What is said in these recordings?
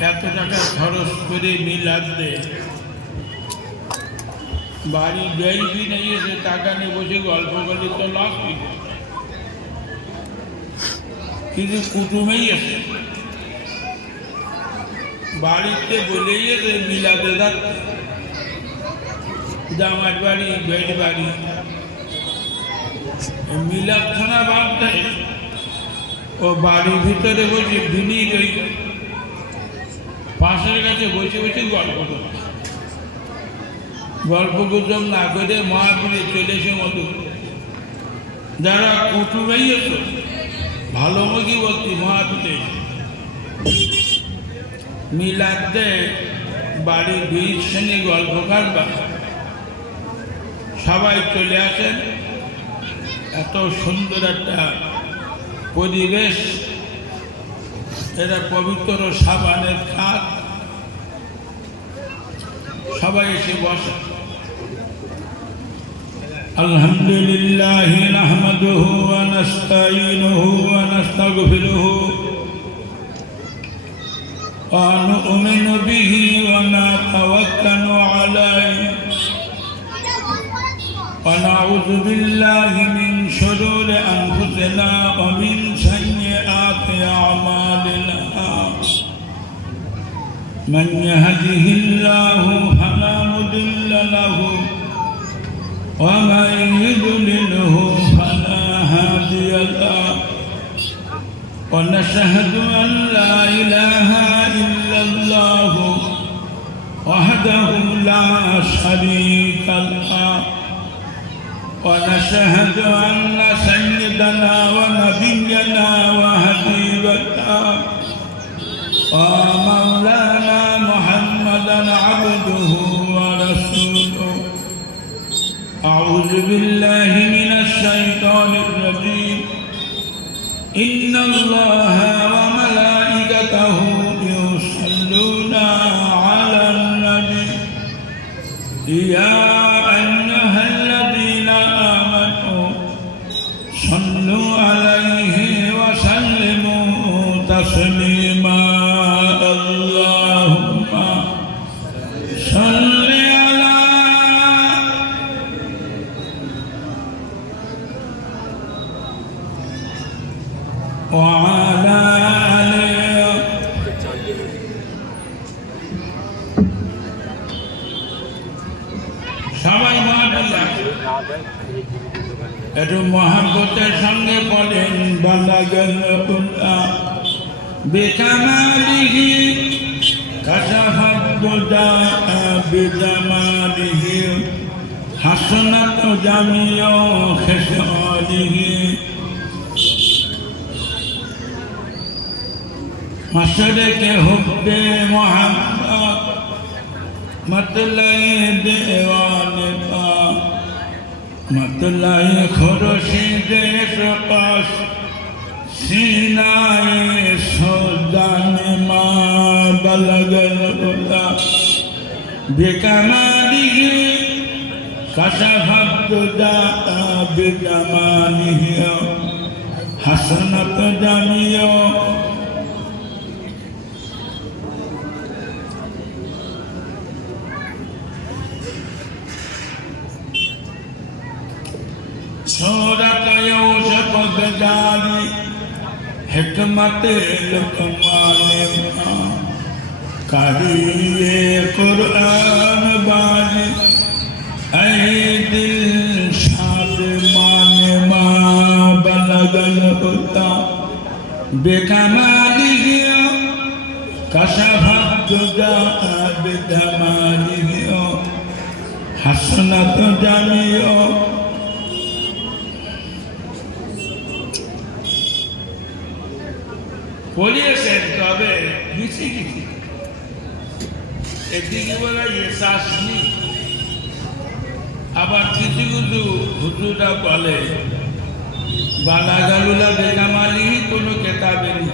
এত টাকা খরচ করে মিলাদ দেয়, বাড়ি বেশি নেই এসে টাকা নিয়ে বসে গল্প করলে তো লাভ হয়ে যায়। কিন্তু কুটুমেই আছে, বাড়িতে বলেই এসে মিলাদে যাচ্ছে, জামার বাড়ি বেড বাড়ি মিলাদ খানা বাদ দেয়, ও বাড়ির ভিতরে বসে বিনি ওই পাশের কাছে বসে বসে গল্প করছে। গল্প গুজব না করে মহাপুরে চলেছে মতো যারা কুটুমেই এসো ভালো মুখী বলছি মহাপুরে মিলাদ দেয়, বাড়ির বীর সঙ্গে গল্প কাটবা, সবাই চলে আসেন। এত সুন্দর একটা পরিবেশ, এটা পবিত্র সাবানের খাত, সবাই এসে বসে। আলহামদুলিল্লাহ নাহমাদুহু ওয়া নাস্তাঈনুহু ওয়া নাস্তাগফিরুহু ওয়া নু'মিনু বিহি ওয়া নাতাওয়াক্কালু আলাইহি ওয়া নাউযু বিল্লাহি মিন শুরুরি আনফুসিনা ওয়া মিন সাইয়্যাতি আ'মালিনা। من يهده الله فلا مضل له ومن يضلله فلا هادي له ونشهد أن لا إله إلا الله وحده لا شريك له ونشهد أن سيدنا ونبينا وحبيبنا ومولانا محمدا عبده ورسوله. أعوذ بالله من الشيطان الرجيم. إن الله وملائكته يصلون على النبي يا أيها الذين آمنوا صلوا عليه وسلموا تسليما. সবাই একটু মহাব্বতের সঙ্গে বলেন বালাগাল উলা বিকামালিহি কাশাফাত দুজা বিজামালিহি হাসনাত জামিয়া খিসালিহি। मशरे के हुब्बे मोहम्मद मतलए दीवाने का मतलए खुर्शीदे प्रकाश सीनाए सौदाने मा बलगल उला बिकमालिही कशफत दुजा बिजमालिही हसनत जमिया। सूरत यूसुफ गजाली हिकमत लुकमान करिए कुरान बानी ऐ दिल शाद माने मा बलगल उता बेकमालिही कशफत दुजा बिजमालिही हसनत जमिया। বলিয়েছেন তবে মিছি কিছু একদিকে বলা এসাস নেই, আবার কিছু কিছু হুজুরা বলে বালাগালুলা বেকামালি কোনো কেতাবে নেই।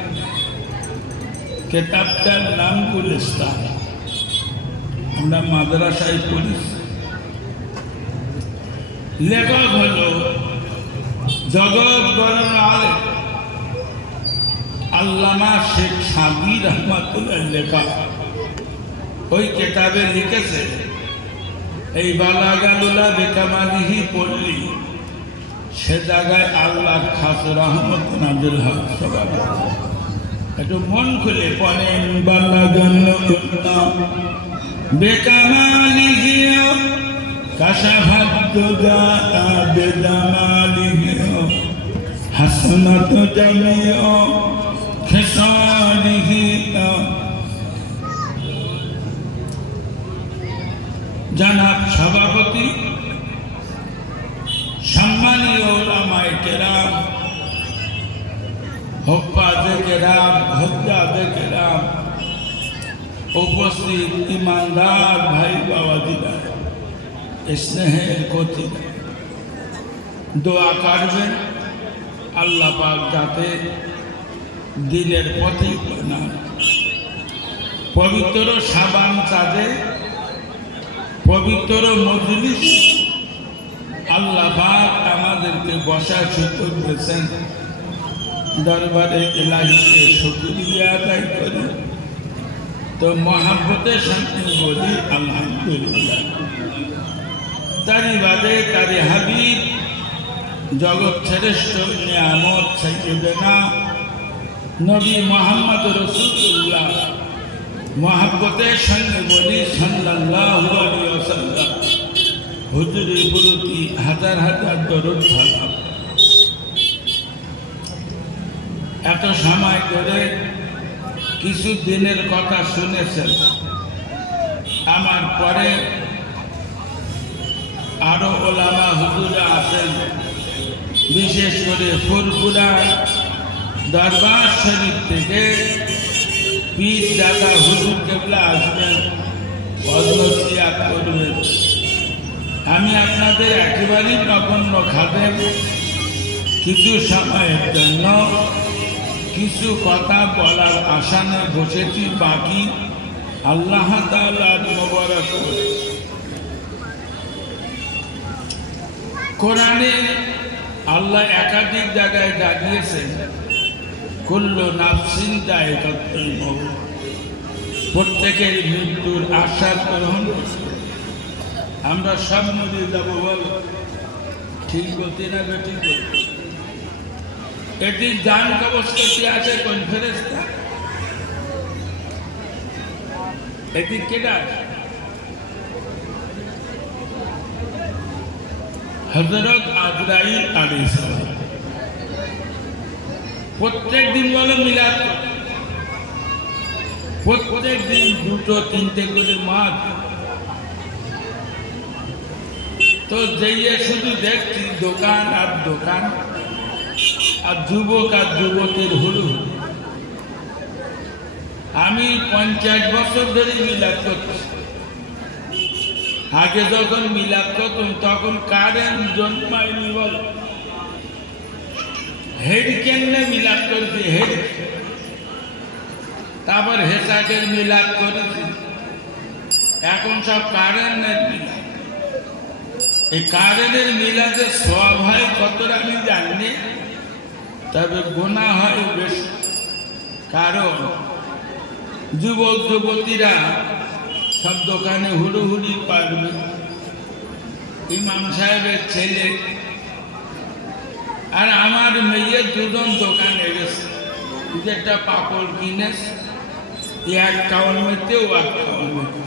কেতাবটার নাম গুলিস্তান, আমরা মাদ্রাসায় পড়েছি। লেখক হল জগৎ বরণ আলেম আল্লামা শেখ সাবি রহমাতুল্লাহ লেখা ওই কিতাবে লিখেছে এই বালাগালুলা বেকামালিহি পড়লি সে জায়গায় আল্লাহর খাস রহমত নাজিল হয়। একটু মন খুলে পড়েন বালাগালুলা বেকামালিহি কাশাফাত দুজা বেজামালিহি হাসনাত জামিউ খিসালিহি। জনাব সভাপতি, সম্মানীয় উলামায়ে কেরাম, হুফাজে কেরাম, হুজ্জাজে কেরাম, উপস্থিত ইমানদার ভাই বাবাজিরা, স্নেহের গতিরা, দোয়া করবেন আল্লাহ পাক যাতে দিনের পথে বানান। পবিত্র শাবান চাঁদে পবিত্র মজলিস আল্লাহ পাক আমাদেরকে বসার সুযোগ দিয়েছেন। দরবারে ইলাহিতে শুকরিয়া আদায় করি, তো মহাব্বতের সঙ্গে বলি আলহামদুলিল্লাহ। তারই বাদে তারি হাবিব জগৎ শ্রেষ্ঠ নিয়ামত সাইয়্যিদানা নবী মুহাম্মদ রাসূলুল্লাহ মহাব্বতের সঙ্গে বলি সাল্লাল্লাহু আলাইহি ওয়াসাল্লাম। হুজুরের প্রতি হাজার হাজার দরুদ সালাম। এত সময় ধরে কিছু দিনের কথা শুনেছেন, আমার পরে আরো ওলামা হুজুরা আছেন, বিশেষ করে ফুরফুরা দরবার শরীফ থেকে পীর দাদা হুজুর কেবলা আসবেন, নসিহত করবেন। আমি আপনাদের একেবারেই নগণ্য খাদেম, কিছু সময়ের জন্য কিছু কথা বলার আশানে বসেছি, বাকি আল্লাহ তাআলার মোবারক। কোরআনে আল্লাহ একাধিক জায়গায় জানিয়েছেন কুল্লু নাফসিন যায়কাতুল মউত, প্রত্যেকের মৃত্যুর আশ্বাস গ্রহণ করছে। আমরা সব মরে যাব বল, ঠিক বলতে না বেঠিক বলতে? এটি জান কবজ করতে আছে কোন ফেরেশতা? এটি কেডা? হযরত আজরাইল আলাইহিস সালাম। প্রত্যেক দিন বলো মিলাদ, প্রত্যেক দিন 2-3টে করে মাছ। তো যেয়ে শুধু দেখছি দোকান আর দোকান, আর যুবক আর যুবকের হুড়ু। আমি 50 বছর ধরে মিলাদ করছি। আগে যখন মিলাদ করতাম তখন কারেন্ট জন্মায়নি, বল হেড কেন্দ্রে মিলাদ করেছি, হেড। তারপর হেসাকের মিলাদ করেছি, এখন সব কারেন্টের মিলাদ। এই কারেন্টের মিলাদে সব হয় কতটা আমি জানি, তবে গুনাহ হয় বেশি। কারণ যুবক যুবতীরা সব দোকানে হুড়ুহুড়ি পারবে। ইমাম সাহেবের ছেলে আর আমার মেয়ে দুজন দোকানে গেছে, একটা পাপড় কিনেস, এক কাউন মেতে ও এক কাউন মেতে।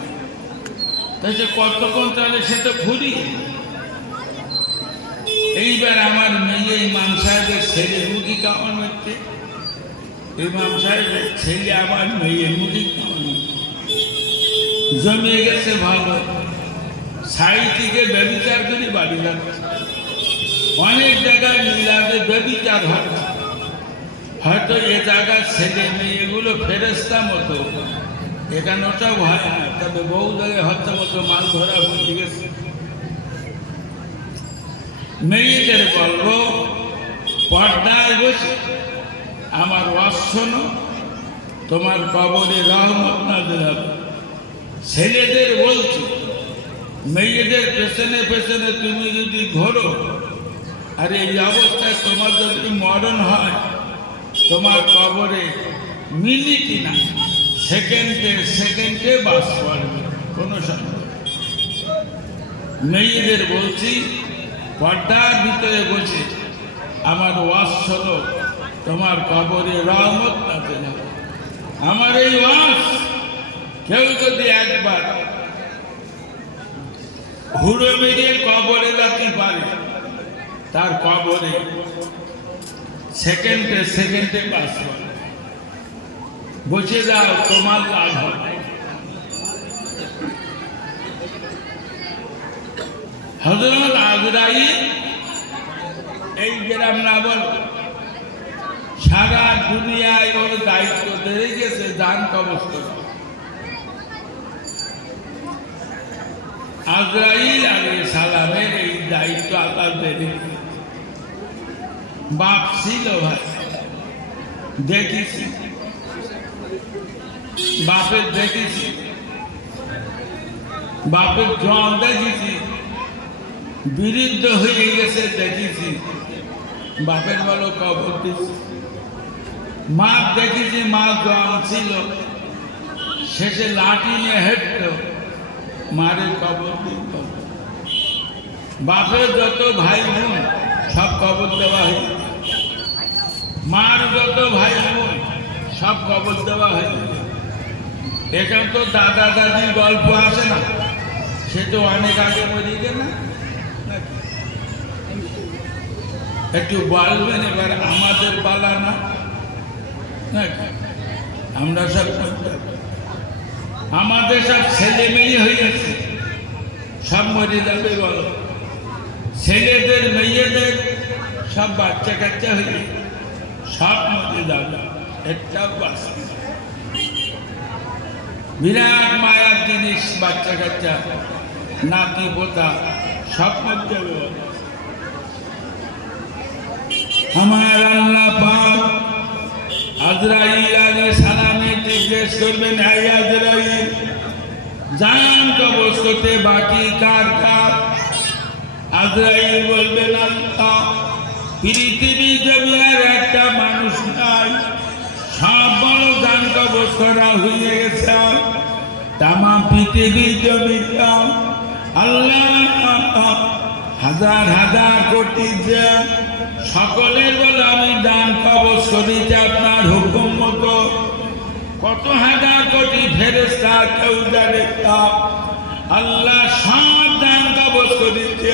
তাই কতক্ষণ তাহলে সে তো ঘুরি। এইবার আমার মেয়ে ইমাম সাহেবের ছেলে মুখি কাউন মেতে, ইমাম সাহেবের ছেলে আমার মেয়ে মুখি কাউন মেতে। জমে গেছে ভালো, সাই থেকে ব্যবিচার করে বাড়ি যাচ্ছে। অনেক জায়গায় মিলাদে ব্যবিচার হয়, হয়তো এ জায়গার ছেলে মেয়েগুলো ফেরেস্তা মতো, এখানে ওটাও হয় না, তবে বহু জায়গায় হত্যা মতো মাল ধরা হয়ে গেছে। মেয়েদের বলবো পর্দায় বসে আমার ওয়াজ শোনো, তোমার কবরে রহমত নাযিল হবে। ছেলেদের বলছি, মেয়েদের পেছনে পেছনে তুমি যদি ঘোরো আর এই অবস্থায় তোমার যদি মরণ হয়, তোমার কবরে মিনিটই না, সেকেন্ডে সেকেন্ডে বাস করবে, কোনো সন্দেহ। মেয়েদের বলছি, পর্দার ভিতরে বসে আমার ওয়াজ শোনো, তোমার কবরে রহমত নাজেল হবে। আমার এই ওয়াজ কেউ যদি একবার হুড়ো মেরে কবরে রাখতে পারে, তার কবরে সেকেন্ডে সেকেন্ডে বাস করে। বসে যাও, তোমার লাভ হবে। হযরত আজরাইল এই গ্রাম না বল, সারা দুনিয়ায় ওর দায়িত্ব বেড়ে গেছে জান কবজ করা। আজরাইল আলাইহিস সালামের এই দায়িত্ব আল্লাহ বেড়ে গেছে। বাপ ছিল ভাই, দেখেছি বাপের, দেখেছি বাপের জন দেখেছি, বিরুদ্ধ হয়ে গেছে দেখেছি, বাপের বলো কবর দিছি। মা দেখেছি, মা জন ছিল, শেষে লাঠি নিয়ে হেঁটত, মারের কবর দিত। বাপের যত ভাই বোন সব কবর দেওয়া হয়েছে, মার যত ভাই বোন সব কবর দেওয়া হয়েছে। এখানে তো দাদা দাদির গল্প আছে না, সে তো অনেক আগে মরে গেল না। একটু বলবেন এবার, আমাদের পালা না, আমরা সব আমাদের সব ছেলে মেয়ে হয়েছে, সব মরে যাবে বলো। ছেলেদের মেয়েদের সব বাচ্চা কাচ্চা হয়ে সব মরে যাবে, একটাও বাঁচবে। বিরাট মায়ার জিনিস বাচ্চা কাচ্চা, নাতি পোতা সব মরে যাবে। আমার আল্লাহ পাক আজরাইল আলাইহিস সালামকে জিজ্ঞেস করবেন, হে আজরাইল, জান কবজ করতে বাকি কার কার? আজরাইল বলবেন, আল্লাহ, পৃথিবী জমিনের একটা মানুষ নাই, সব বড় জান কবজ করা হয়ে গেছে। তামাম পৃথিবীর জমিটা আল্লাহ হাজার হাজার কোটি যে সকলের বলে আমি দান কবজ করেছি আপনার হুকুম মতো। কত হাজার কোটি ফেরেশতা কেউ জানে তা, আল্লাহ সব দান কবজ করেছে।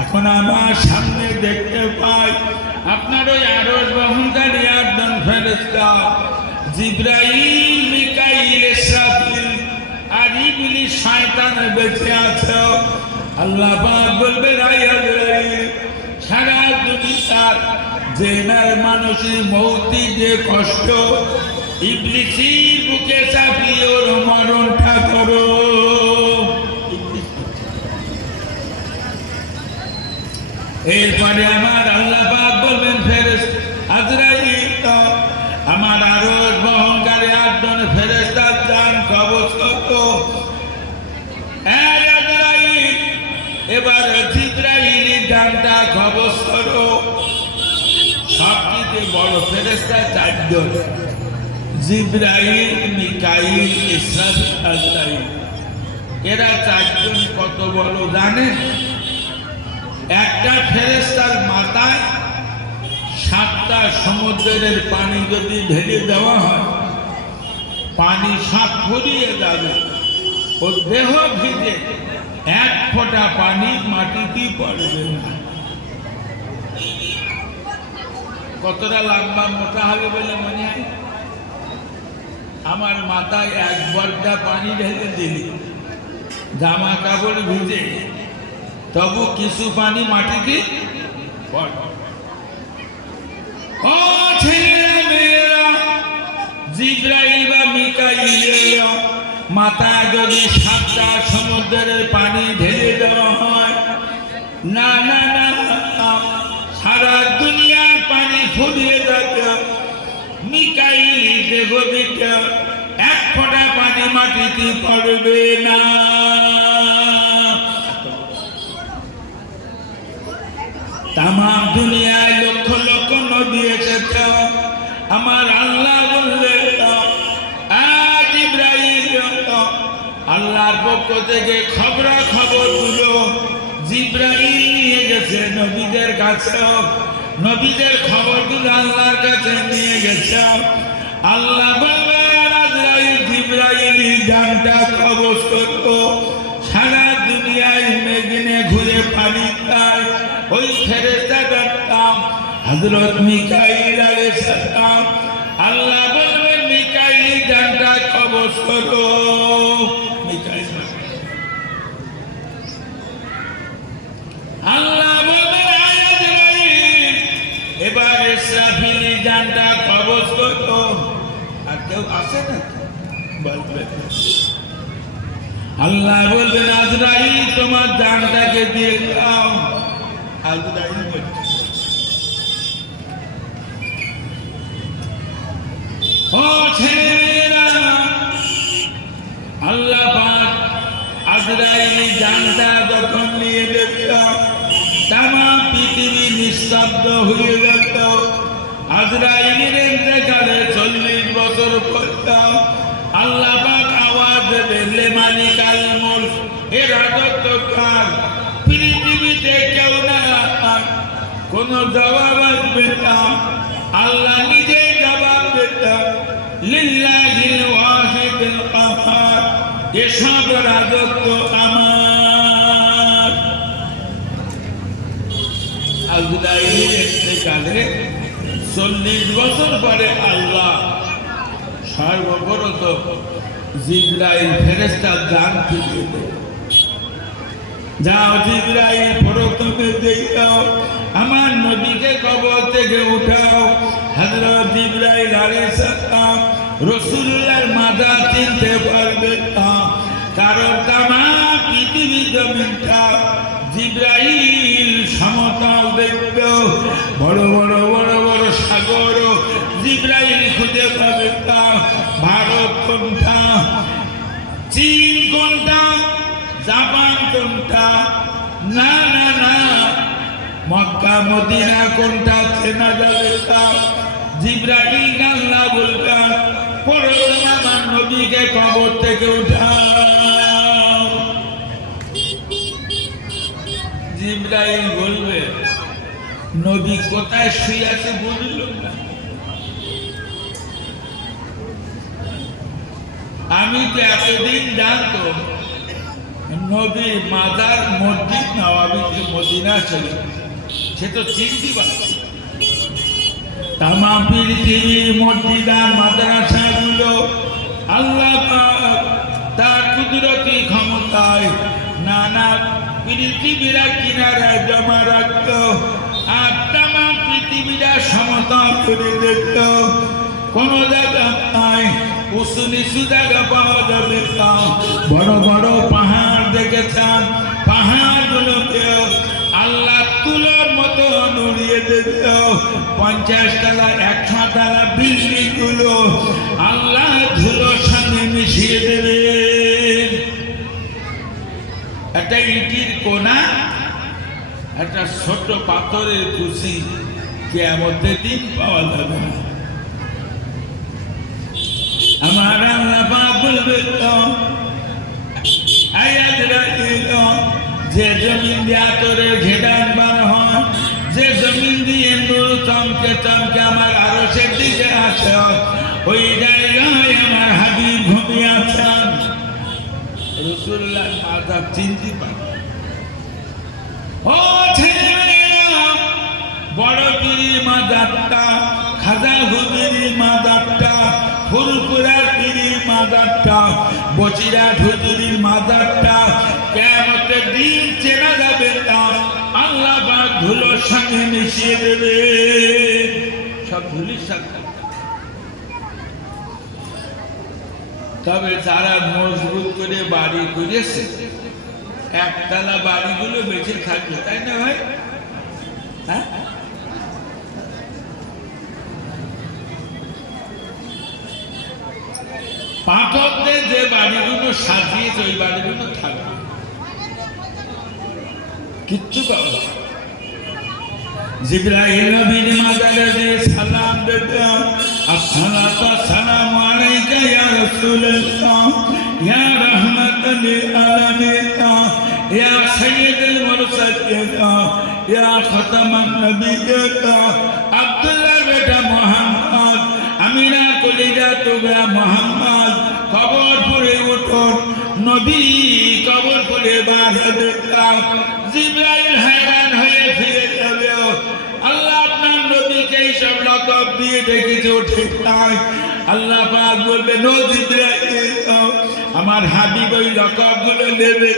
এখন আমার সামনে দেখতে পাই আপনার ওই আরশ বহনকারী একজন ফেরেশতা জিবরাইল, মিকাইল, ইসরাফিল আর ইবলিস শয়তান বেঁচে আছে। আল্লাহ পাক বলবে, হে আজরাইল, সারা দুনিয়ার যে মানুষের মৌতি যে কষ্ট, ইবলিসের বুকে চাপিয়ে ওর মরণটা করো। এরপরে আমার আল্লাহ পাক বলবেন, ফেরেশতা আজরাইল, আমার আরশ বহনকারী একজন ফেরেশতার জান কবজ করো। আজরাইল, এবার জিবরাইলের জানটা কবজ করো। সবচেয়ে বড় ফেরেশতা চারজন, জিবরাইল, মিকাইল, ইসরাফিল, আজরাইল। এরা চারজন কত বড় জানেন? একটা ফেরেশতার মাথায় 7টা সমুদ্রের পানি যদি ঢেলে দেওয়া হয়, পানি সব ফুরিয়ে যাবে, ওর দেহ ভিজে এক ফোঁটা পানি মাটিতে পড়বে না। কতটা লম্বা মোটা হবে বলে মনে হয়? আমার মাথায় এক বর্দা পানি ঢেলে দিলি, জামা কাপড় ভিজে, তবু কিছু পানি মাটিতে পড়বে। ও ছেলেরা মেয়েরা, জিবরাইল বা মিকাইলের মাথায় যদি 7টা সমুদ্রের পানি ঢেলে দেওয়া হয়, না না না, সারা দুনিয়ার পানি ফুরিয়ে যাবে। মিকাইল দেহ দিকে এক ফোঁটা পানি মাটিতে পড়বে না। তামাম দুনিয়ায় লক্ষ লক্ষ নদী এসেছে, আমার আল্লাহ বললেন আজ ইব্রাহিম আল্লাহর পক্ষ থেকে খবর দিল জিব্রাইল নিয়ে গেছে নবীদের কাছে নবীদের খবরগুলো আল্লাহর কাছে নিয়ে গেছে আল্লাহ বললেন আজরাইল জিব্রাইল জানটা কবজ করতো সারা দুনিয়ায় মেঘিনে ঘুরে পানি খায় ওই ফেরেশতাটার নাম হযরত মিকাইল আলাইহিস সালাম আল্লাহ বললেন মিকাইল জানটা কবজ করো মিকাইল আল্লাহ বললেন আজরাইল এবার ইসরাফিল জানটা কবজ করো আর কেউ আসে না বলবে আল্লাহ বলবেন আজরাইল তোমার জানটাকে দিয়ে দাও আজরাইল বলছে ও ছেলেরা আল্লাহ পাক আজরাইল জানটা যখন নিয়ে যেত তামাম পৃথিবী নিস্তব্ধ হয়ে যেত আজরাইলের ইন্তেকালে 40 বছর পর আল্লাহ পাক আওয়াজ দেবেন মালিকাল মুলক এ রাজত্ব কার পৃথিবীতে কেউ না কোন জবাব আসবে না আল্লাহ নিজে জবাব দেন লিল্লাহিল ওয়াহিদুল কাহার এসব রাজত্ব আমার আজরাইলের ইন্তেকালে 40 বছর পরে আল্লাহ সর্বপ্রথম জিব্রাইল ফেরেশতা জান ফিরিয়ে দেয় যাও জিব্রাইল প্রথমে দেখাও আমার নবীকে কবর থেকে উঠাও হযরত জিব্রাইল আলাইহিস সালাম রাসূলুল্লাহর মাথা চিনতে পারবে না কারণ তামাম পৃথিবী জমিনটা জিব্রাইল সমতল দেখবে বড় বড় বড় বড় সাগর জিব্রাইল খুঁজে পাবে না ভারত কোনটা চীন কোনটা জাপান কোনটা না না না মক্কা মদিনা কোনটা চেনা যাবে না জিব্রাইল আল্লাহ বলবেন পরম আমার নবীকে কবর থেকে উঠাও জিব্রাইল বলবে নবী কোথায় শুয়ে আছে বলিল না আমি তো এতদিন জানতো নবী মাজার মসজিদ নববী মদিনা ছিল সে তো চিনতে পারছে তামাম পৃথিবীর মসজিদ আর মাদ্রাসাগুলো আল্লাহ পাক তার কুদরতি ক্ষমতায় নানা পৃথিবীরা কিনারায় জমা রাখত আর তামাম পৃথিবীরা সমতল করে দেখত কোন জায়গা নাই উঁচু নিচু জায়গা পাওয়া যাবে না বড় বড় পাহাড় দেখেছেন পাহাড়গুলোকে আল্লাহ তুলোর মতো নড়িয়ে দিত 50 তলা 100 তলা বিল্ডিং গুলো আল্লাহ ধুলোর সঙ্গে মিশিয়ে দেবে একটা ইটির কোনা একটা ছোট পাথরের কুচি কিয়ামতের দিন পাওয়া যাবে না আমার আল্লাহ পাক বলবে যে জমিন দিয়ে আতরের ঘেরান বার হয় যে জমিন দিয়ে নূর চমকে চমকে আমার আরশের দিকে আসে ওই জায়গায় আমার হাবিব ঘুমিয়ে আছেন রাসূলুল্লাহ আযাব চিনতে পারে ও ছেলেরা বড় পীর মাজারটা খাজা হুজুরি মাজারটা ফুরফুরার পীরের মাজারটা বচিরা হুজুরির মাজারটা কিয়ামতের দিন চেনা যাবে না আল্লাহ পাক ধুলোর সঙ্গে মিশিয়ে দেবে সব ধুলির সাথে তবে যারা মজবুত করে বাড়ি করেছে একতলা বাড়িগুলো বেঁচে থাকবে তাই না ভাই হ্যাঁ পাথর দিয়ে যে বাড়িগুলো সাজিয়েছে ওই বাড়িগুলো থাকবে কিচ্ছু পাওয়া যায় জিবরাইল নবীর মাজারে যে সালাম দিতেন সালাম আলাইকা ইয়া রাসূলুল্লাহ ইয়া রাহমাতাল লিল আলামিন ইয়া সাইয়্যিদুল মুরসালিন ইয়া খাতামান নবিয়্যিন আব্দুল্লাহ বেটা মুহাম্মদ আমিনা কলিজা তোগা মুহাম্মদ কবর পড়ে উঠুন নবী কবর পড়ে বার হবে জিবরাইল हैरान হয়ে ফিরে যাবে আল্লাহ আপনার নবীকে এই সব লকব দিয়ে ডেকেছে ওঠে তাই আল্লাহ পাক বলবে নো জিবরাইল আমার হাবিব ওই লকবগুলো নেবে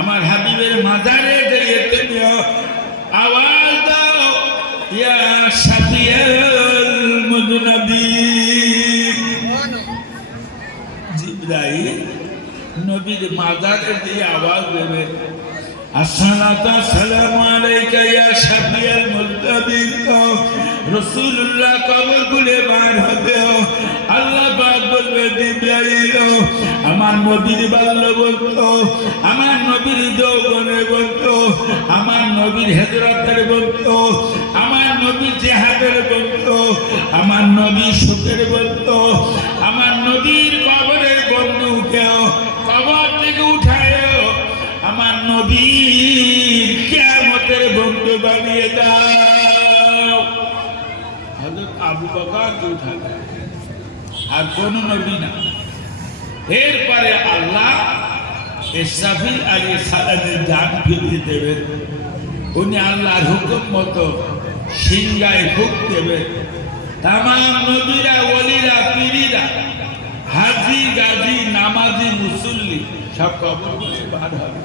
আমার হাবিবের মাজারে গিয়ে তুমি আওয়াজ দাও ইয়া শাফিয়াল মুযনাবিন জিবরাইল নবীর মাজারে দিয়ে আওয়াজ দেবে আসসালাতু সালামু আলাইকা ইয়া শাফিয়াল মুযনাবিন রাসূলুল্লাহ কবর খুলে বার হবে আল্লাহ পাক বলবে জিবরাইল আমার নবীর বাল্য বলতো আমার নবীর যৌবনে বলতো আমার নবীর হিজরতের বলতো আমার নবীর জিহাদের বলতো আমার নবীর সুখের বলতো আমার নবীর কবরের বন্ধুকেও কবর থেকে উঠায় আমার নবীর কিয়ামতের বন্ধু বানিয়ে দাও হযরত আবু বকরকে উঠাবে আর কোন নবী না এরপরে আল্লাহ ইসরাফিল আলাইহিস সালামের জান ফিরিয়ে দেবেন উনি আল্লাহর হুকুম মতো সিংহায় ফুঁক দেবেন তামাম নবীরা ওলিরা পীরিরা হাজি গাজী নামাজি মুসল্লি সব কবর বলে বার হবে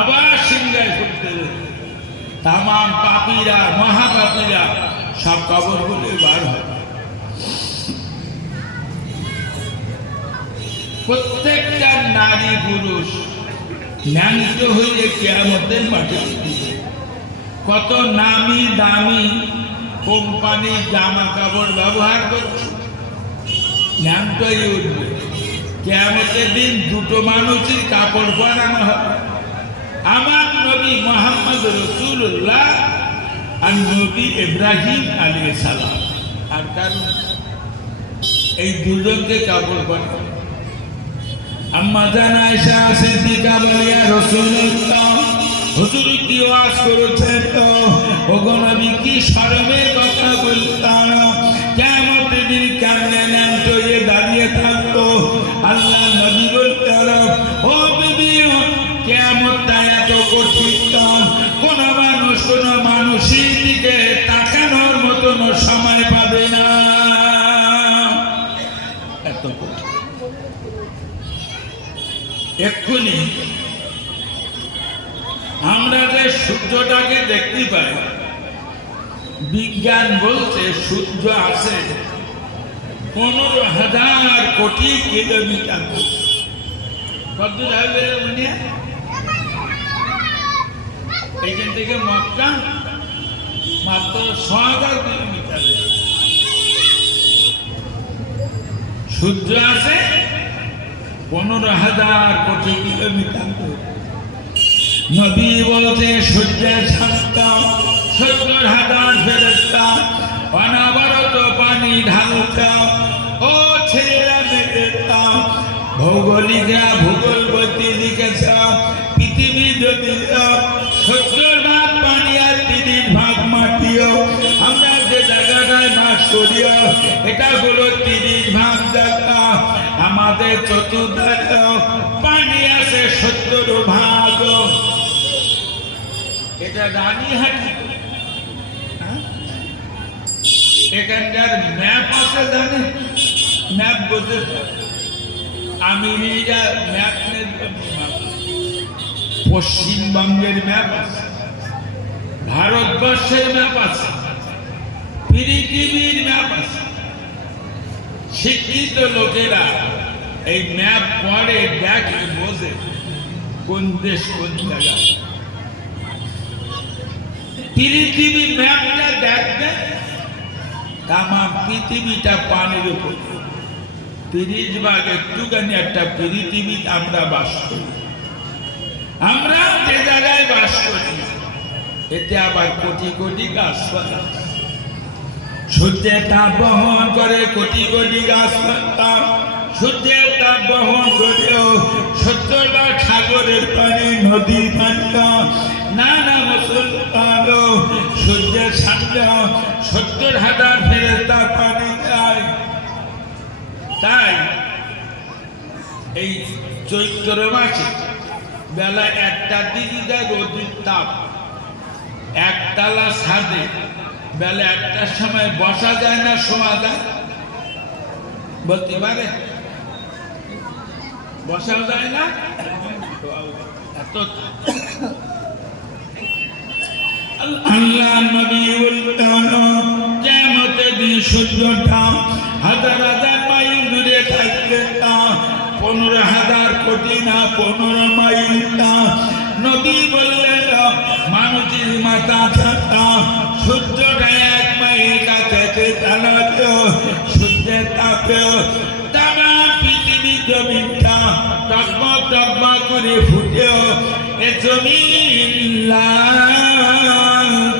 আবার সিংহায় ফুঁক দেবেন তামাম পাপীরা মহাপাপীরা সব কবর বলে বার হবে প্রত্যেকটা নারী পুরুষ ন্যাংট হয়ে কিয়ামতের মাঠে কত নামি দামি কোম্পানি জামা কাপড় ব্যবহার করছে ন্যাংট হয়ে উঠবে কিয়ামতের দিন দুটো মানুষের কাপড় পরানো হবে আমার নবী মুহাম্মদ রাসূলুল্লাহ আর নবী ইব্রাহিম আলাইহিস সালাম আর কারণ এই দুজনকে কাপড় পরানো আম্মা জান আয়েশা সিদ্দিকা বলিয়া রাসূলুল্লাহ হুজুর কি ওয়াজ করেছেন ওগো নবী কি শরমের কথা বলতেন কিয়ামতের দিন কেমনে ন্যাংট হয়ে দাঁড়িয়ে থাকতো আল্লাহ নবী বলতেন ও বিবি কিয়ামতটা এত কঠিন কোন মানুষের দিকে তাকানোর মতন সময় পাবে না এত কঠিন এক্ষুনি আমরা যে সূর্যটাকে দেখতে পাই বিজ্ঞান বলছে সূর্য আছে 15,000 কোটি কিলোমিটার কত যাবে মানে এইখান থেকে মক্কা মাত্র 6,000 কিলোমিটার সূর্য আছে 15,000 কোটি কিলোমিটার নবী বলছে সূর্যের সাতটা 70,000 ফেরেশতা অনবরত পানি ঢালছে ও ছেলেরা মেয়েরা ভৌগোলিকরা ভূগোল বইতে লিখেছে পৃথিবী যদি 70 ভাগ পানি আর 30 ভাগ মাটিও আমরা যে জায়গাটায় বাস করি এটা হলো 30 ভাগ জায়গা আমাদের চতুর্দিকে পানি আছে 70 ভাগ এটা রানীহাটি এখানকার ম্যাপ আছে জানে ম্যাপ বুঝতে আমি ম্যাপ পশ্চিমবঙ্গের ম্যাপ আছে ভারতবর্ষের ম্যাপ আছে পৃথিবীর ম্যাপ আছে শিক্ষিত লোকেরা এই ম্যাপ পড়ে দেখে বোঝে কোন দেশ কোন জায়গা পৃথিবীর ম্যাপটা দেখবে তামাম পৃথিবীটা পানির উপর 30 ভাগ একটুখানি একটা পৃথিবী আমরা বাস করি আমরা যে জায়গায় বাস করি এতে আবার কোটি কোটি গাছপালা সূর্যের তাপ বহন করে কোটি কোটি গাছপালা, সূর্যের তাপ বহন করেও 70টা সাগরের পানি, নদীর পানি, নানা মুসলমান সূর্যের সামনে 70,000 ফেরেশতা পানি দেয়। তাই এই চৈত্র মাসে বেলা 1টার দিকে যায় রোদের তাপ, একতলা ছাদে বেলা 1টার সময় বসা যায় না, শোয়া যায়? বলতে পারে বসা যায় না, এত আল্লাহ নবী বলতেন কিয়ামতের দিন সূর্যটা হাজার হাজার মাইল দূরে থাকবে, 15,000 কোটি না 15 মাইল না। নবী বললেন মানুষের মাথা ছাড়া সূর্যটা 1 মাইল কাছে দাঁড়াবে, সূর্যের তাপে তারা পৃথিবী জমিনটা টকবক টকবক করে ফুটে এ জমিন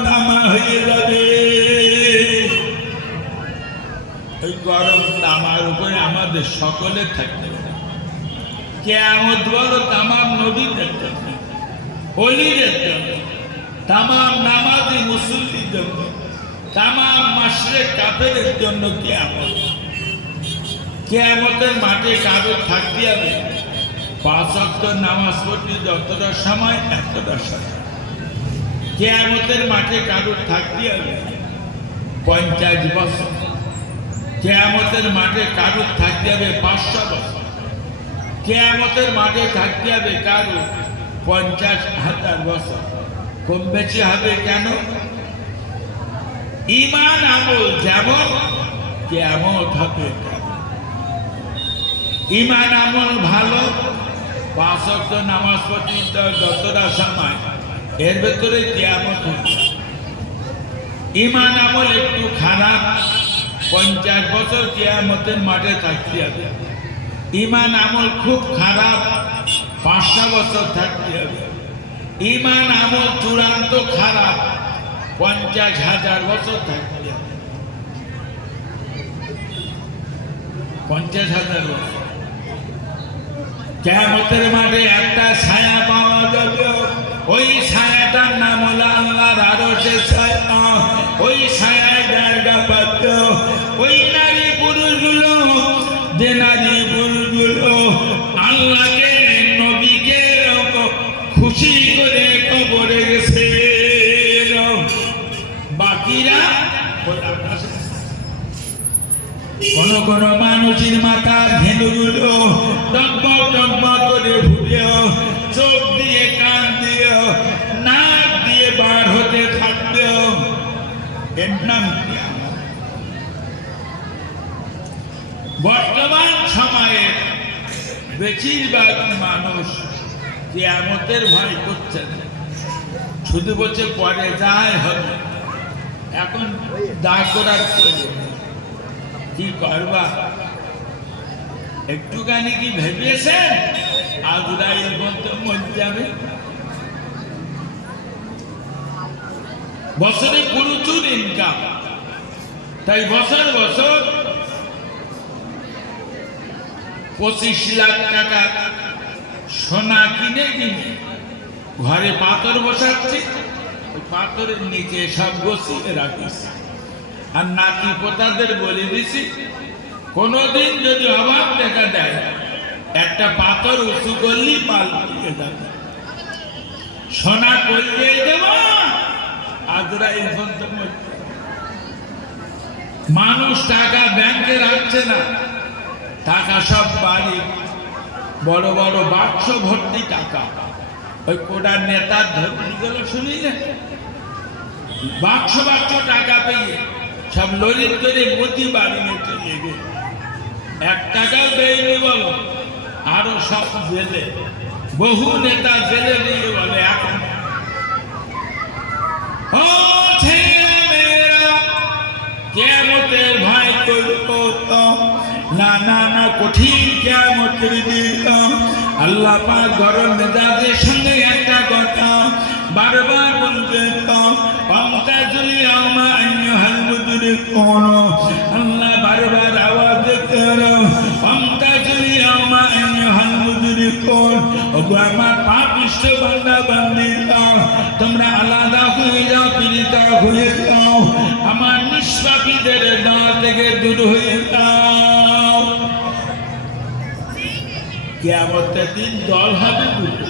তামা হয়ে যাবে। ওই গরম তামার উপরে আমাদের সকলের থাকতে হবে। কিয়ামত বড় তামাম নবীদের জন্য, ওলিদের জন্য, তামাম নামাজি মুসল্লির জন্য, তামাম মাশরিক কাফেরের জন্য কিয়ামত। কিয়ামতের মাঠে কারো থাকতে হবে 5 ওয়াক্ত নামাজ পড়তে যতটা সময় এতটা সময়। কিয়ামতের মাঠে কারো থাকতে হবে 50 বছর। কিয়ামতের মাঠে কারো থাকতে হবে 500 বছর। কিয়ামতের মাঠে থাকতে হবে কারো 50,000 বছর। কম বেশি হবে কেন? ঈমান আমল যেমন কিয়ামত হবে। ঈমান আমল ভালো, 5 ওয়াক্ত নামাজ পড়তে যতটা সময় এর ভেতরে কিয়ামত হবে। ঈমান আমল একটু খারাপ, 50 বছর কিয়ামতের মাঠে থাকতে হবে। ঈমান আমল খুব খারাপ, 500 বছর থাকতে হবে। ঈমান আমল চূড়ান্ত খারাপ, 50,000 বছর থাকতে হবে। 50,000 বছর। কিয়ামতের মাঠে একটা ছায়া পাওয়া যাবে, ওই ছায়াটার নাম হলো আল্লাহর আরশের ছায়া। ওই ছায়ায় জায়গা পাবে ওই নারী পুরুষগুলো, যে নারী পুরুষগুলো আল্লাহকে নবীকে খুশি করে কবরে গেছে, বাকিরা কোন মানুষের মাথার ঘেনুগুলো টকবক টকবক করে ফুটে, চোখ দিয়ে কান দিয়ে নাক দিয়ে বার হতে থাকবে। এর নাম বর্তমান সময়ে বেশিরভাগ মানুষ কিয়ামতের ভয় করছে না, শুধু বলছে পরে যাই হবে, এখন দা করার প্রয়োজন। কি করবা? একটুখানি কি ভেবেছেন আজরাইল বলতে মরে যাবে? বছরে প্রচুর ইনকাম, তাই বছর বছর 25 লাখ টাকা সোনা কিনে কিনে ঘরে পাথর বসাচ্ছে, ওই পাথরের নিচে সব বসিয়ে রাখিস। আর নাতি পোতাদের বলে দিছি, কোনদিন যদি অভাব দেখা দেয় একটা পাথর উঁচু করলেই পাল্টিয়ে যাবে, সোনা করলেই দেব। আজরাইল বলতে মানুষ টাকা ব্যাংকে রাখছে না, টাকা সব বাড়ি, বড় বড় বাক্স ভর্তি টাকা। ওই কোটার নেতার ধর্মী গেল শুনিলেন, বাক্স বাক্স টাকা পেয়ে সব লরিত করে মোদি বাড়ি নিয়ে চলে গেল, 1 টাকাও দেয়নি বলো। আরো সব জেলে, বহু নেতা জেলে নিয়ে বলে এখন ও ছেলেরা মেয়েরা কিয়ামতের ভয় করতো তো না না না, কঠিন কিয়ামতের দিন। আল্লাহ পাক গরম মেজাজের সঙ্গে একটা কথা বারবার বলবেন, পামতাজুল ইয়াউমা আইয়ুহাল মুজরিমুন মুজরিকুন আল্লাহ বারবার আওয়াজ করো আমতাজুল ইয়াউমা আইয়ুহাল মুজরিকুন ওগো আমার পাপিষ্ঠ বান্দা বান্দীরা তোমরা আলাদা হয়ে যাও পীড়িতা হয়ে যাও আমার নিষ্পাপীদের দল থেকে দূর হয়ে যাও কিয়ামতের দিন দল হবে দুটো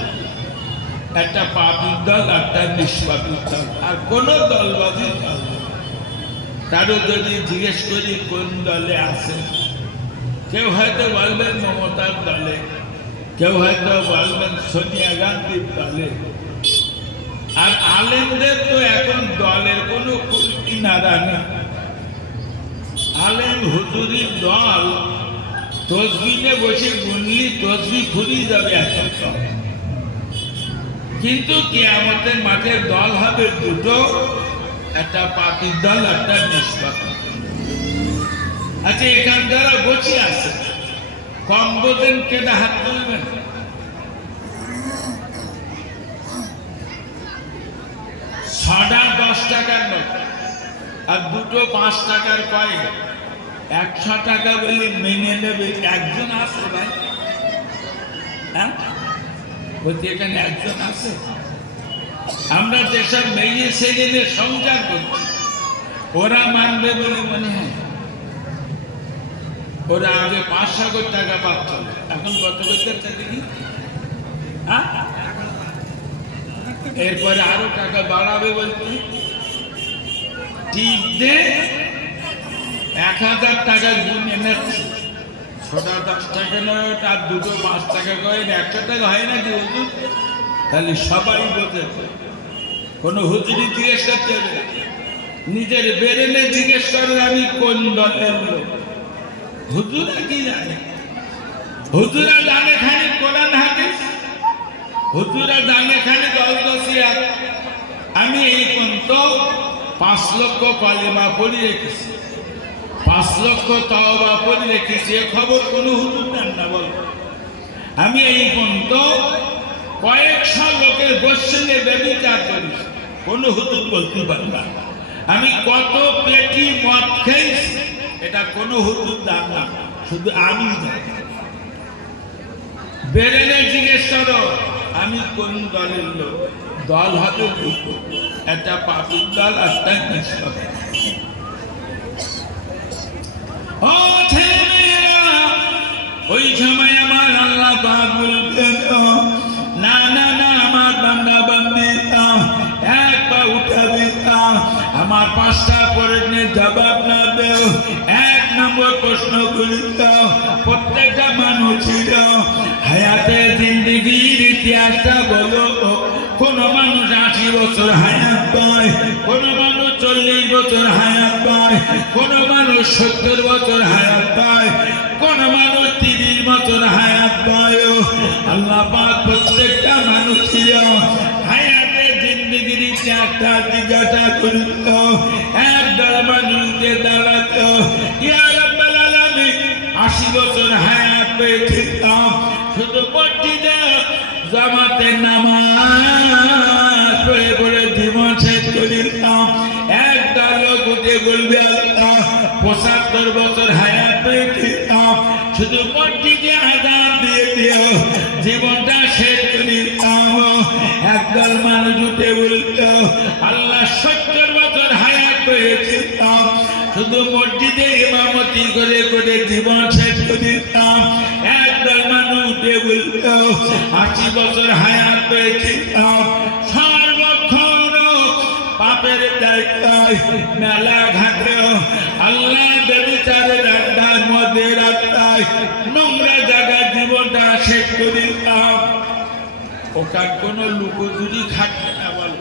একটা পাপীর দল একটা নিষ্পাপীর দল আর কোন দলবাজি দল কারো যদি জিজ্ঞেস করি কোন দলে আছে কেউ হয়তো বলবেন মমতার দলে কেউ হয়তো বলবেন সোনিয়া গান্ধীর দলে আর আলেমদের তো এখন দলের কোনো কিনারা নেই আলেম হুজুরির দল তসবিহে বসে গুনলি তসবি ফুরিয়ে যাবে এখন দল কিন্তু কিয়ামতের মাঠে দল হবে দুটো একটা পাপীর দল একটা নিষ্পাপী আচ্ছা এখান যারা বসে আছে কম বোঝেন কেনা হাত তুলবেন ছটা 10 টাকার নোট আর দুটো 5 টাকার কয়েন 100 টাকা বলে মেনে নেবে একজন আছে ভাই হ্যাঁ বলছি এখানে একজন আছে আমরা যেসব মেয়ে ছেলেদের সংসার করছি ওরা মানবে বলে মনে হয় ওরা আগে 500 টাকা পাচ্ছ এখন কত করতে দেখি এরপরে আরো টাকা বাড়াবে বলতে টিপ দে 1000 টাকা গুণ এনেছে ছোটা 10 টাকা নয় আর দুটো 5 টাকা কয়েন 100 টাকা হয় নাকি হুজুর তাহলে সবাই বোঝে কোনো হুজুরি জিজ্ঞেস করতে হবে নিজের বেরেনে জিজ্ঞেস করে আমি কোন দলের লোক হুজুরা কি জানে হুজুরা জানে খালি কোরআন হাদিস হুজুরা জানে খালি দশিয়াত আমি এই পর্যন্ত 5 লক্ষ কালেমা পড়ে রেখেছি 5 লক্ষ তাওবা পড়ে রেখেছি এ খবর কোনো হুজুর দেন না বল আমি এই পর্যন্ত কয়েকশো লোকের গোষ্ঠীকে ব্যভিচার করি কোনো হুজুর বলতে পারে না আমি কত পেটি মদ খেয়েছি এটা কোনো হুজুর দাম না শুধু আমি জানি বেরেনে জিজ্ঞেস করো আমি কোন দলের লোক দল হবে দুটো একটা পাপীর দল একটা নিষ্পাপী ও ছেলেমেয়েরা ওই সময় আমার আল্লাহ পাক বলবেন না না না আমার বান্দা বান্দীরা এক পা উঠাবে আমার 5টা প্রশ্নের জবাব না দেও 1 নম্বর প্রশ্ন করে দাও প্রত্যেকটা মানুষের হায়াতের জিন্দেগির ইতিহাসটা বলো কোন মানুষ 80 বছর হায়াত পায় কোন মানুষ 40 বছর হায়াত পায় কোন মানুষ 70 বছর হায়াত পায় কোন মানুষ 30 বছর হায়াত পায় আল্লাহ পাক প্রত্যেকটা মানুষের হায়াতের জিন্দেগির ইতিহাসটা জিজ্ঞাসা করত একদল মানুষকে দাঁড়াতো ইয়া রাব্বাল আলামিন 80 বছর হায়াত পেয়েছিলাম শুধু মসজিদে জামাতে নামাজ পড়ে পড়ে জীবন শেষ করিলাম একদল লোক উঠে বলবে আল্লাহ 75 বছর হায়াত পেয়েছিলাম শুধু মসজিদে আযান দিয়ে দিও জীবনটা শেষ করিলাম একদল মানুষ উঠে বলতো আল্লাহ 70 বছর হায়াত পেয়েছিলাম শুধু মসজিদে ইমামতি করে করে জীবন শেষ করিলাম একদল মানুষ উঠে বলতো 80 বছর হায়াত পেয়েছিলাম সর্বক্ষণ পাপের দায়িত্বায় মেলা ঘাটে আল্লাহ বেবিচারের আড্ডায় মদের আড্ডায় নোংরা জায়গায় জীবনটা শেষ করিলাম ওখান কোনো লুকোচুরি থাকবে না বল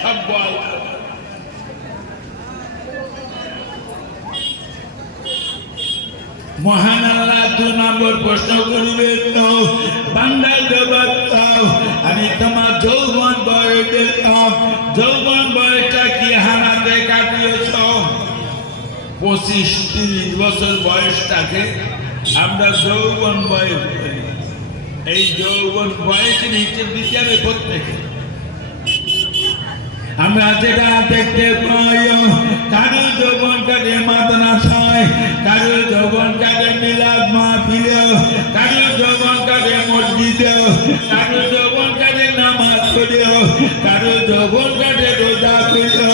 সব বল মহান আল্লাহ 2 নম্বর প্রশ্ন করবে তো বান্দা জবাব দাও আমি তোমার যৌবন বয়স দিলাম যৌবন বয়সটা কি হারাতে কাটিয়েছ 25-30 বছর বয়সটাকে আমরা যৌবন বয়স বলি এই যৌবন বয়সের হিসেব দিতে হবে প্রত্যেকে আমরা যেটা দেখতে পাই কারো যৌবন কাটে মাদ্রাসায়, কারো যৌবন কাটে মিলাদ মাহফিলে, কারো যৌবন কাটে মসজিদে, কারো যৌবন কাটে নামাজ পড়ে, কারো যৌবন কাটে রোজা করে,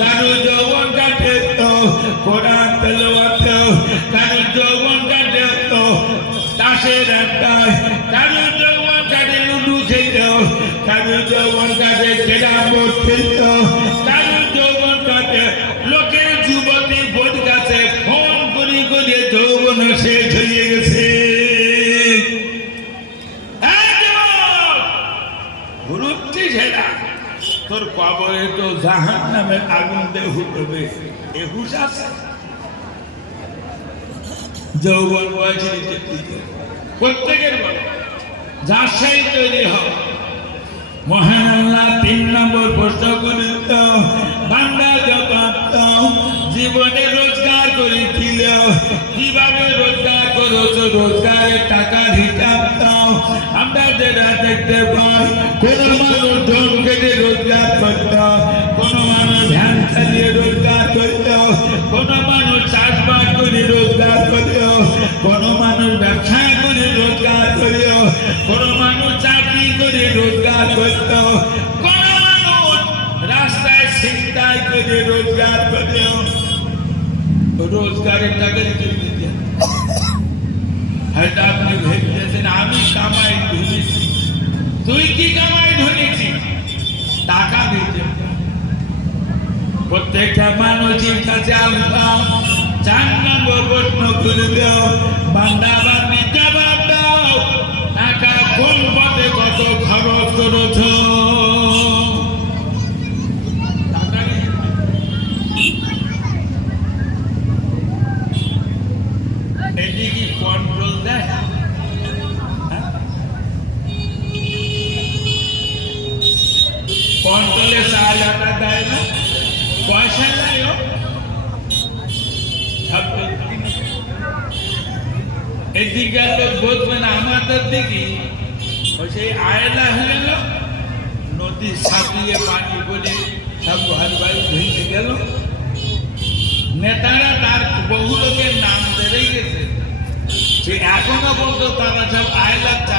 কারো যৌবন কাটে কোরআন তেলাওয়াত, কারো যৌবন কাটে তাসের আড্ডায়, কারো যৌবন কাটে লুডু খেলতে, কারো যৌবন কাটে ক্যারাম বোর্ড খেলতে, কারো যৌবন কাটে লোকের যুবতী বোর্ড কাছে ফোন করে করে যৌবন শেষ হয়ে গেছে। তোর কবরে তো জাহান্নামের আগুন দিয়ে হুকবে, এ হুশ আছে? যৌবন বয়সে প্রত্যেকের যার সেই তৈরি হয়। মহান আল্লাহ 3 নম্বর প্রশ্ন করিত, বান্দা জবাব দাও, জীবনে রোজগার করেছিল, কিভাবে রোজগার করেছো, রোজগারের টাকার হিসাব দাও। আমরা যেটা দেখতে পাই, কোন মানুষ জন কেটে রোজগার করত, কোন মানুষ ভ্যান চালিয়ে রোজগার করত, কোন মানুষ চাষবাস করে রোজগার করত, কোন মানুষ ব্যবসা করে রোজগার করত, কোন মানুষ চাকরি করে রোজগার করত, কোন মানুষ রাস্তায় ছিনতাই করে রোজগার করত। রোজগারের টাকার হয়তো আপনি ভেবেছেন আমি কামাই ধরেছি, তুই কি কামাই ধরেছি? টাকা দিতে প্রত্যেকটা মানুষের কাছে আসলাম, 4 নম্বর প্রশ্ন করবে, বান্দা বান্দি জবাব দাও, টাকা কোন পথে কত খরচ করেছ? এদিকে কন্ট্রোল দেয়, কন্ট্রোলে সাহায্যটা দেয় না, পয়সা দেয়। এদিকে লোক বলবেন আমাদের দিকে সেই আয়লা হয়ে গেল, নদী ছাপিয়ে পানি বলে সব ঘর বাড়ি ভেঙে গেল। নেতারা তার বহু লোকের নাম বেড়ে গেছে, সে এখনো পর্যন্ত তারা সব আয়লা